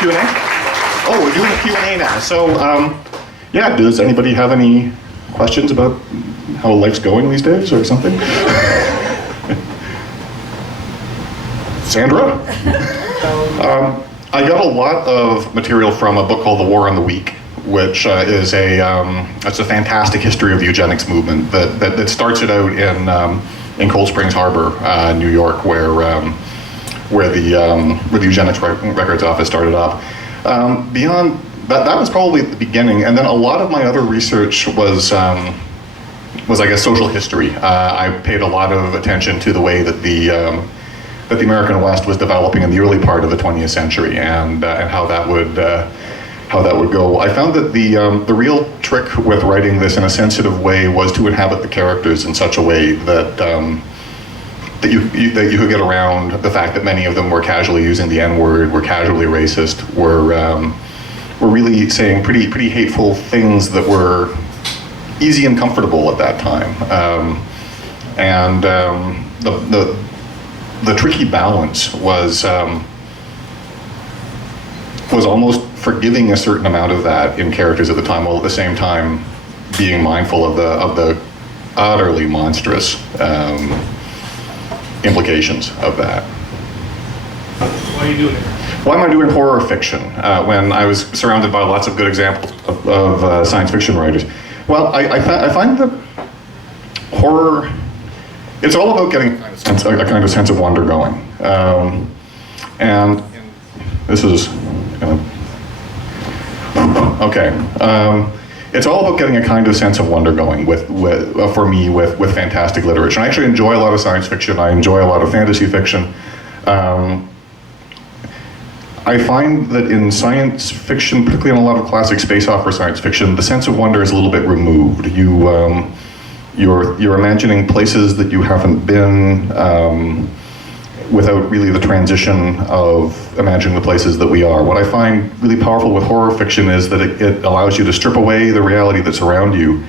Q&A? Oh, we're doing a Q&A now. So, yeah, does anybody have any questions about how life's going these days or something? Sandra? I got a lot of material from a book called The War on the Weak, which is it's a fantastic history of the eugenics movement that starts it out in Cold Springs Harbor, New York, where the eugenics records office started up. Beyond that was probably the beginning, and then a lot of my other research was I guess social history. I paid a lot of attention to the way that the American West was developing in the early part of the 20th century, and how that would go. I found that the real trick with writing this in a sensitive way was to inhabit the characters in such a way that that you could get around the fact that many of them were casually using the N-word, were casually racist, were really saying pretty hateful things that were easy and comfortable at that time, the tricky balance was almost forgiving a certain amount of that in characters at the time, while at the same time being mindful of the utterly monstrous implications of that. Why are you doing it? Why am I doing horror fiction when I was surrounded by lots of good examples of science fiction writers? Well, I find that horror, it's all about getting a kind of sense of wonder going. And this is, okay. It's all about getting a kind of sense of wonder going for me with fantastic literature. I actually enjoy a lot of science fiction. I enjoy a lot of fantasy fiction. I find that in science fiction, particularly in a lot of classic space opera science fiction, the sense of wonder is a little bit removed. You're imagining places that you haven't been without really the transition of imagining the places that we are. What I find really powerful with horror fiction is that it allows you to strip away the reality that's around you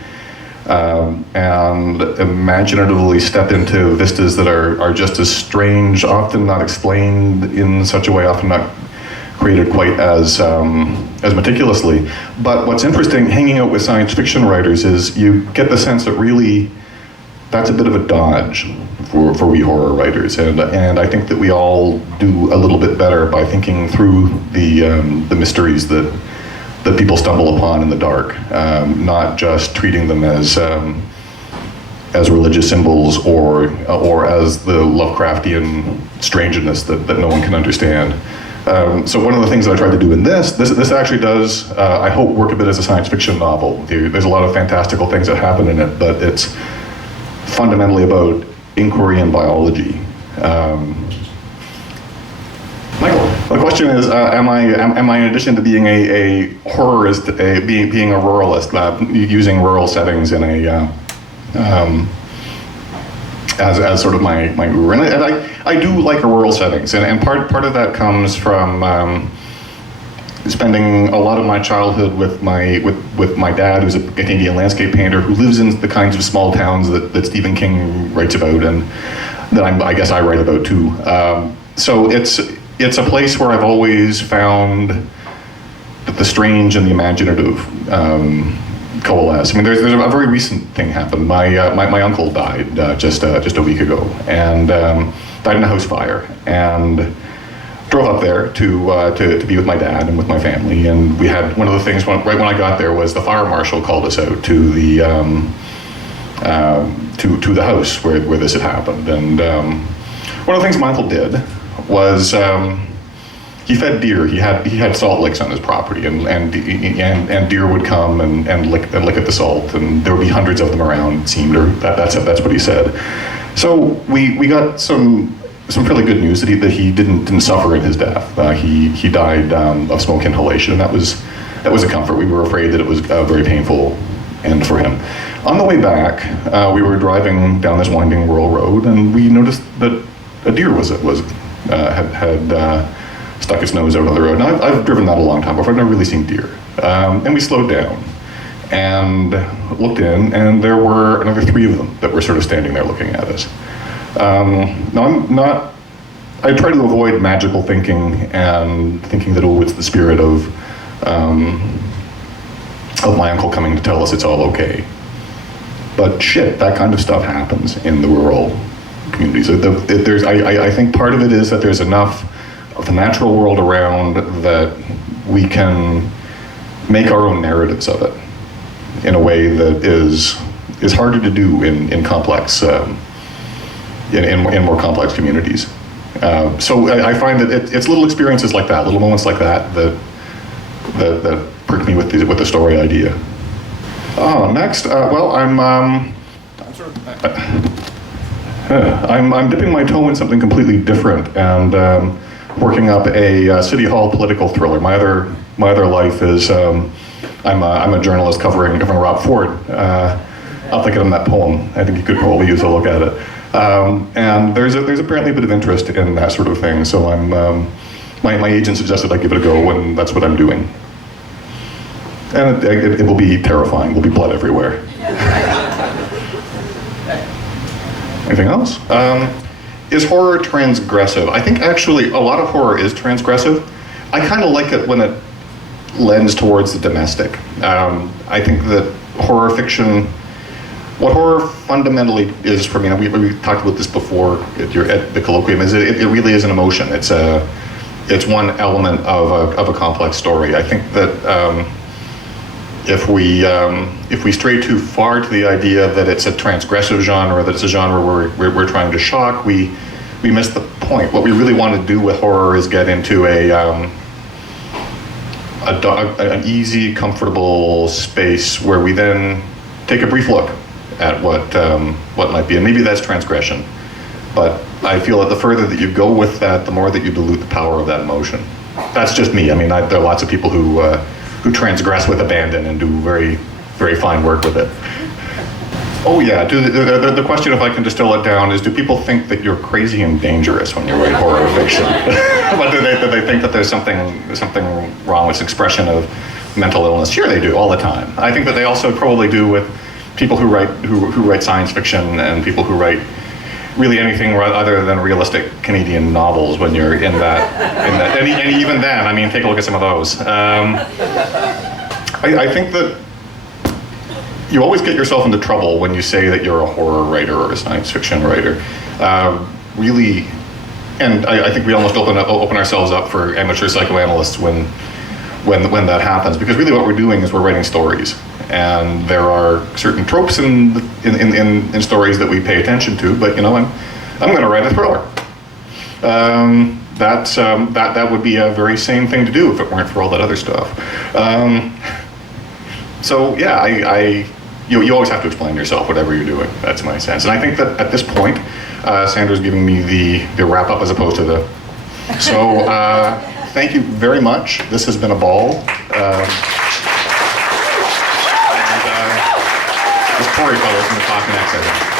and imaginatively step into vistas that are just as strange, often not explained in such a way, often not created quite as meticulously. But what's interesting, hanging out with science fiction writers, is you get the sense that really that's a bit of a dodge for we horror writers, and I think that we all do a little bit better by thinking through the mysteries that people stumble upon in the dark, not just treating them as religious symbols or as the Lovecraftian strangeness that no one can understand. So one of the things that I tried to do in this actually does, I hope, work a bit as a science fiction novel. There's a lot of fantastical things that happen in it, but it's fundamentally about inquiry and biology. Michael, the question is, am I in addition to being a horrorist, being a ruralist, using rural settings in a as sort of my guru, and I do like rural settings, and part of that comes from spending a lot of my childhood with my dad, who's a Canadian landscape painter who lives in the kinds of small towns that Stephen King writes about, and that I guess I write about too. So it's a place where I've always found that the strange and the imaginative coalesce. I mean, there's a very recent thing happened. My uncle died just a week ago, and died in a house fire, and drove up there to be with my dad and with my family. And we had one of the things right when I got there was the fire marshal called us out to the to the house where this had happened. And one of the things my uncle did was he fed deer. He had salt licks on his property, and deer would come and lick at the salt, and there would be hundreds of them around, it seemed, or that's what he said. So we got some fairly good news that he didn't suffer in his death. He died of smoke inhalation, and that was a comfort. We were afraid that it was a very painful end for him. On the way back, we were driving down this winding rural road, and we noticed that a deer had stuck its nose out on the road. Now, I've driven that a long time before. I've never really seen deer. And we slowed down and looked in, and there were another 3 of them that were sort of standing there looking at us. Now, I'm not I try to avoid magical thinking and thinking that, oh, it's the spirit of my uncle coming to tell us it's all okay. But shit, that kind of stuff happens in the rural communities. I think part of it is that there's enough of the natural world around that we can make our own narratives of it in a way that is harder to do in complex, in more complex communities. So I find that it's little experiences like that, little moments like that prick me with the story idea. Next, well, I'm dipping my toe in something completely different and working up a city hall political thriller. My other life is I'm a journalist covering Rob Ford. I'll think of that poem. I think you could probably use a look at it. And there's apparently a bit of interest in that sort of thing. So my agent suggested I give it a go, and that's what I'm doing. And it will be terrifying. There'll be blood everywhere. Anything else? Is horror transgressive? I think actually a lot of horror is transgressive. I kind of like it when it lends towards the domestic. I think that horror fiction, what horror fundamentally is for me, and we talked about this before at the colloquium, is it really is an emotion. It's one element of a complex story. I think that if we stray too far to the idea that it's a transgressive genre, that it's a genre where we're trying to shock, we miss the point. What we really want to do with horror is get into an easy, comfortable space where we then take a brief look at what might be, and maybe that's transgression. But I feel that the further that you go with that, the more that you dilute the power of that emotion. That's just me. I mean, there are lots of people who transgress with abandon and do very, very fine work with it. Oh yeah, the question, if I can distill it down, is do people think that you're crazy and dangerous when you write horror fiction? But do they think that there's something wrong with expression of mental illness? Sure they do, all the time. I think that they also probably do with people who write science fiction and people who write really anything other than realistic Canadian novels when you're in that and even then, I mean, take a look at some of those. I think that you always get yourself into trouble when you say that you're a horror writer or a science fiction writer. Really, and I think we almost open ourselves up for amateur psychoanalysts when that happens, because really what we're doing is we're writing stories. And there are certain tropes in stories that we pay attention to, but you know, I'm going to write a thriller. That would be a very sane thing to do if it weren't for all that other stuff. So yeah, you always have to explain yourself, whatever you're doing. That's my sense, and I think that at this point, Sandra's giving me the wrap up as opposed to the. So thank you very much. This has been a ball. This Corey fellow is going to talk next, I think.